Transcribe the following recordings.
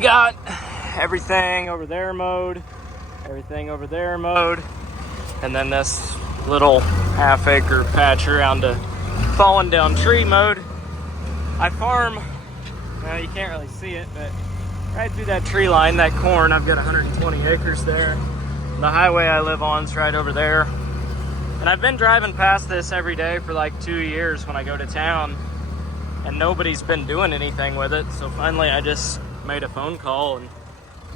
got everything over there mowed, everything over there mowed, and then this little half-acre patch around a fallen down tree mowed. I farm, well, you can't really see it, but right through that tree line, that corn, I've got 120 acres there. The highway I live on is right over there. And I've been driving past this every day for like 2 years when I go to town, and nobody's been doing anything with it. So finally I just made a phone call and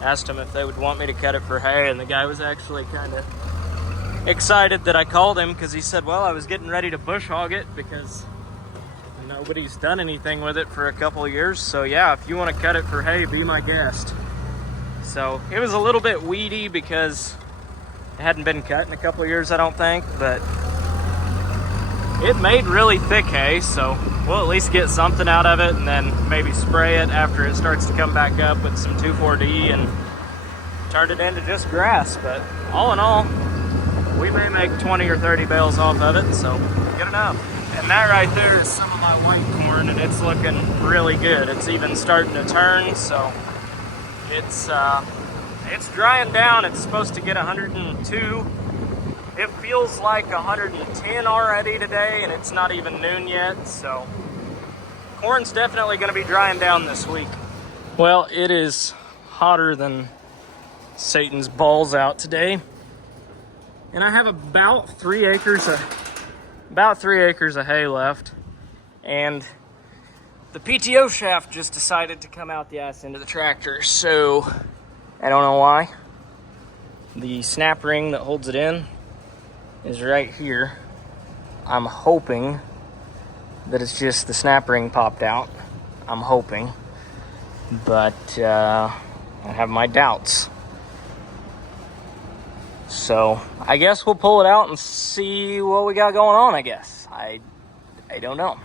asked them if they would want me to cut it for hay, and the guy was actually kind of excited that I called him, because he said, well, I was getting ready to bush hog it because nobody's done anything with it for a couple of years. So yeah, if you want to cut it for hay, be my guest. So it was a little bit weedy because it hadn't been cut in a couple of years, I don't think, but it made really thick hay, so we'll at least get something out of it, and then maybe spray it after it starts to come back up with some 2,4-D and turn it into just grass. But all in all, we may make 20 or 30 bales off of it, so good enough. And that right there is some of my white corn, and it's looking really good. It's even starting to turn, so it's drying down. It's supposed to get 102. It feels like 110 already today, and it's not even noon yet, so corn's definitely going to be drying down this week. Well, it is hotter than Satan's balls out today, and I have about 3 acres of hay left, and the PTO shaft just decided to come out the ass end of the tractor, so I don't know why. The snap ring that holds it in is right here. I'm hoping that it's just the snap ring popped out. I'm hoping, but I have my doubts. So I guess we'll pull it out and see what we got going on, I guess. I don't know.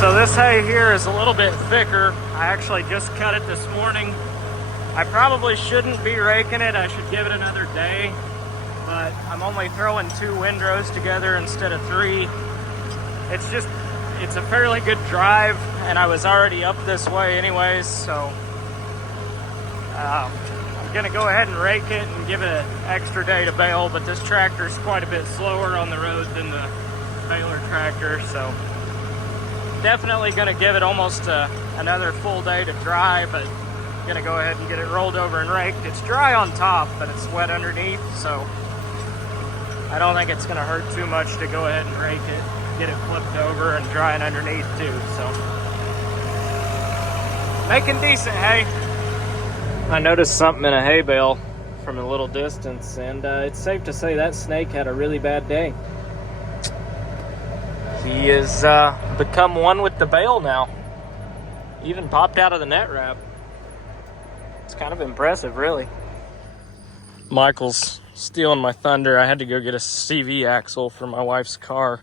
So this hay here is a little bit thicker. I actually just cut it this morning. I probably shouldn't be raking it. I should give it another day, but I'm only throwing 2 windrows together instead of 3. It's a fairly good drive, and I was already up this way anyways, so I'm gonna go ahead and rake it and give it an extra day to bale, but this tractor is quite a bit slower on the road than the baler tractor, so definitely going to give it almost another full day to dry, but going to go ahead and get it rolled over and raked. It's dry on top, but it's wet underneath, so I don't think it's going to hurt too much to go ahead and rake it, get it flipped over and drying underneath too. So making decent hay. I noticed something in a hay bale from a little distance, and it's safe to say that snake had a really bad day. He has become one with the bale now. Even popped out of the net wrap. It's kind of impressive, really. Michael's stealing my thunder. I had to go get a CV axle for my wife's car.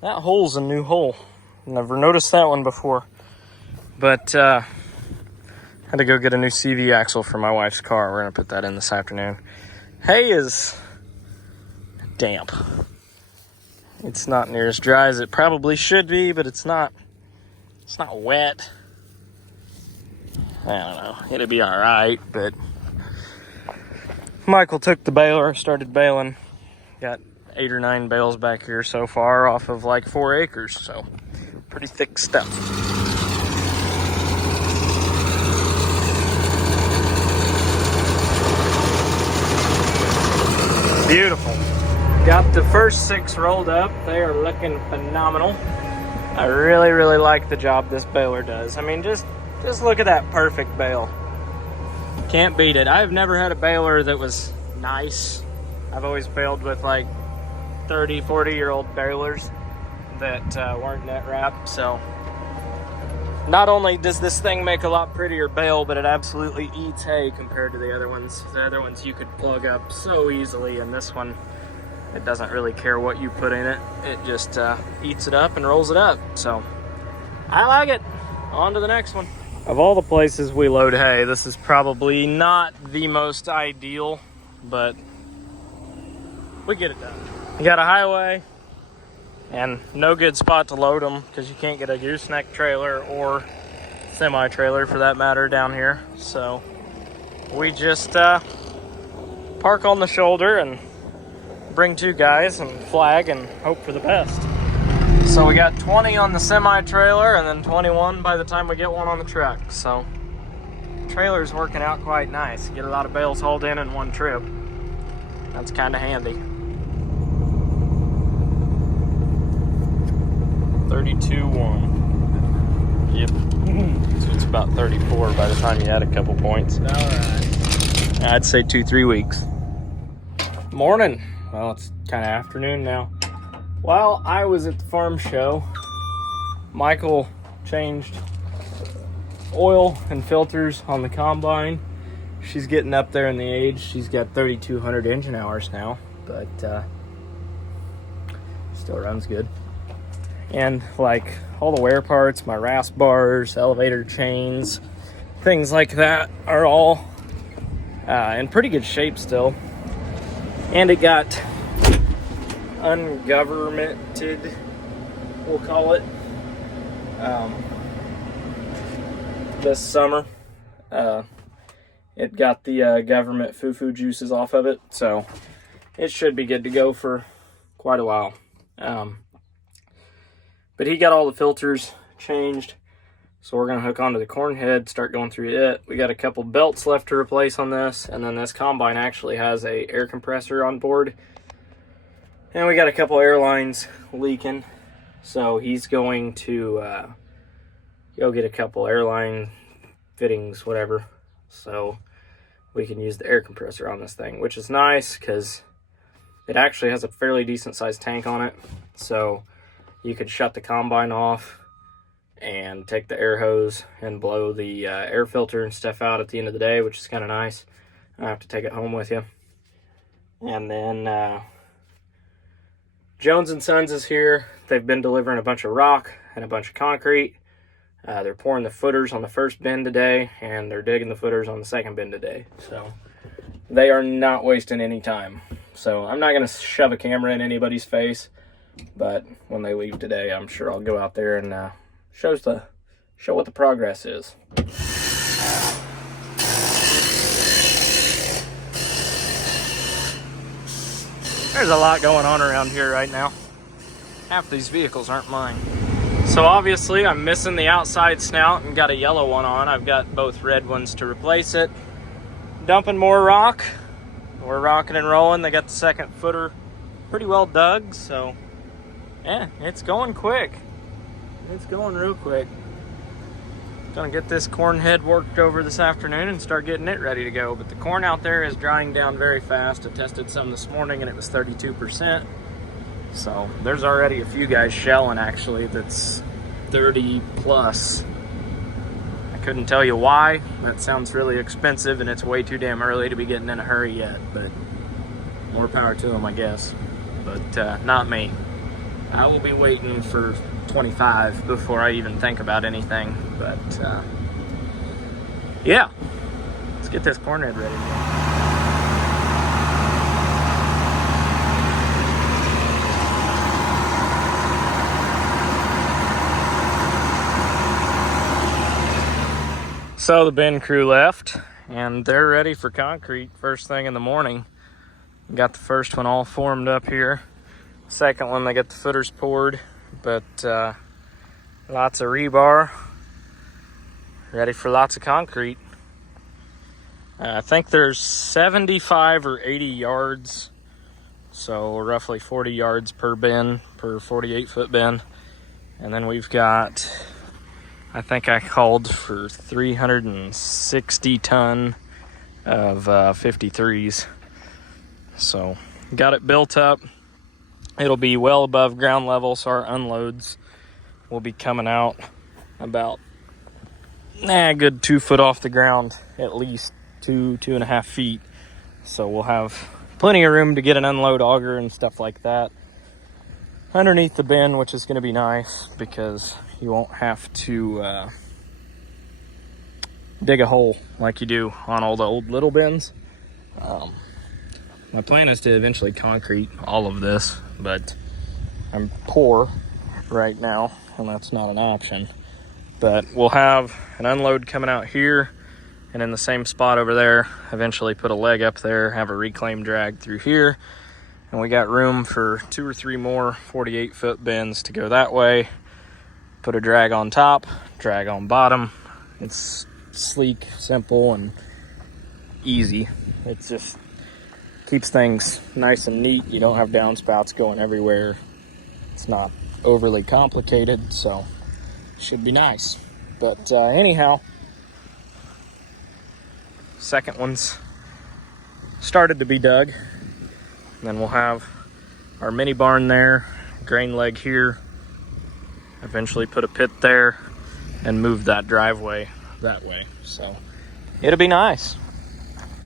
That hole's a new hole. Never noticed that one before. But had to go get a new CV axle for my wife's car. We're gonna put that in this afternoon. Hay is damp. It's not near as dry as it probably should be, but it's not wet. I don't know. It'll be all right, but Michael took the baler, started baling. Got 8 or 9 bales back here so far off of like 4 acres, so pretty thick stuff. Beautiful. Got the first 6 rolled up. They are looking phenomenal. I really, really like the job this baler does. I mean, just look at that perfect bale. Can't beat it. I've never had a baler that was nice. I've always baled with like 30, 40-year-old balers that weren't net wrapped. So not only does this thing make a lot prettier bale, but it absolutely eats hay compared to the other ones. The other ones you could plug up so easily, and this one It doesn't really care what you put in it. It just eats it up and rolls it up. So I like it. On to the next one. Of all the places we load hay, this is probably not the most ideal, but we get it done. You got a highway and no good spot to load them because you can't get a gooseneck trailer or semi-trailer for that matter down here. So we just park on the shoulder and bring 2 guys and flag and hope for the best. So we got 20 on the semi-trailer and then 21 by the time we get one on the truck. So trailer's working out quite nice. Get a lot of bales hauled in one trip. That's kind of handy. 32.1. Yep. So it's about 34 by the time you add a couple points. All right. I'd say 2-3 weeks. Morning. Well, it's kind of afternoon now. While I was at the farm show, Michael changed oil and filters on the combine. She's getting up there in the age. She's got 3,200 engine hours now, but still runs good. And like all the wear parts, my rasp bars, elevator chains, things like that are all in pretty good shape still. And it got ungovernmented, we'll call it, this summer. It got the government foo-foo juices off of it, so it should be good to go for quite a while. But he got all the filters changed, so we're gonna hook onto the corn head, start going through it. We got a couple belts left to replace on this, and then this combine actually has a air compressor on board. And we got a couple air lines leaking, so he's going to go get a couple airline fittings, whatever, so we can use the air compressor on this thing, which is nice because it actually has a fairly decent sized tank on it. So you could shut the combine off and take the air hose and blow the air filter and stuff out at the end of the day, which is kind of nice. I have to take it home with you. And then Jones & Sons is here. They've been delivering a bunch of rock and a bunch of concrete. They're pouring the footers on the first bin today, and they're digging the footers on the second bin today. So they are not wasting any time. So I'm not going to shove a camera in anybody's face, but when they leave today, I'm sure I'll go out there and show what the progress is. There's a lot going on around here right now. Half these vehicles aren't mine. So obviously I'm missing the outside snout and got a yellow one on. I've got both red ones to replace it. Dumping more rock. We're rocking and rolling. They got the second footer pretty well dug, so yeah, it's going quick. It's going real quick. Gonna get this corn head worked over this afternoon and start getting it ready to go. But the corn out there is drying down very fast. I tested some this morning and it was 32%. So there's already a few guys shelling actually that's 30 plus. I couldn't tell you why. That sounds really expensive and it's way too damn early to be getting in a hurry yet, but more power to them, I guess. But not me. I will be waiting for 25 before I even think about anything. But yeah, let's get this corn head ready. So the bin crew left and they're ready for concrete first thing in the morning. Got the first one all formed up here. Second one, they got the footers poured, but lots of rebar, ready for lots of concrete. I think there's 75 or 80 yards, so roughly 40 yards per bin, per 48-foot bin. And then we've got, I think I called for 360 ton of 53s. So got it built up. It'll be well above ground level, so our unloads will be coming out about a good 2 foot off the ground, at least 2.5 feet. So we'll have plenty of room to get an unload auger and stuff like that underneath the bin, which is going to be nice because you won't have to dig a hole like you do on all the old little bins. My plan is to eventually concrete all of this, but I'm poor right now and that's not an option. But we'll have an unload coming out here, and in the same spot over there, eventually put a leg up there, have a reclaim drag through here, and we got room for 2 or 3 more 48-foot bins to go that way. Put a drag on top, drag on bottom. It's sleek, simple, and easy. It just keeps things nice and neat. You don't have downspouts going everywhere. It's not overly complicated, so should be nice. But anyhow, second one's started to be dug. And then we'll have our mini barn there, grain leg here, eventually put a pit there, and move that driveway that way. So it'll be nice.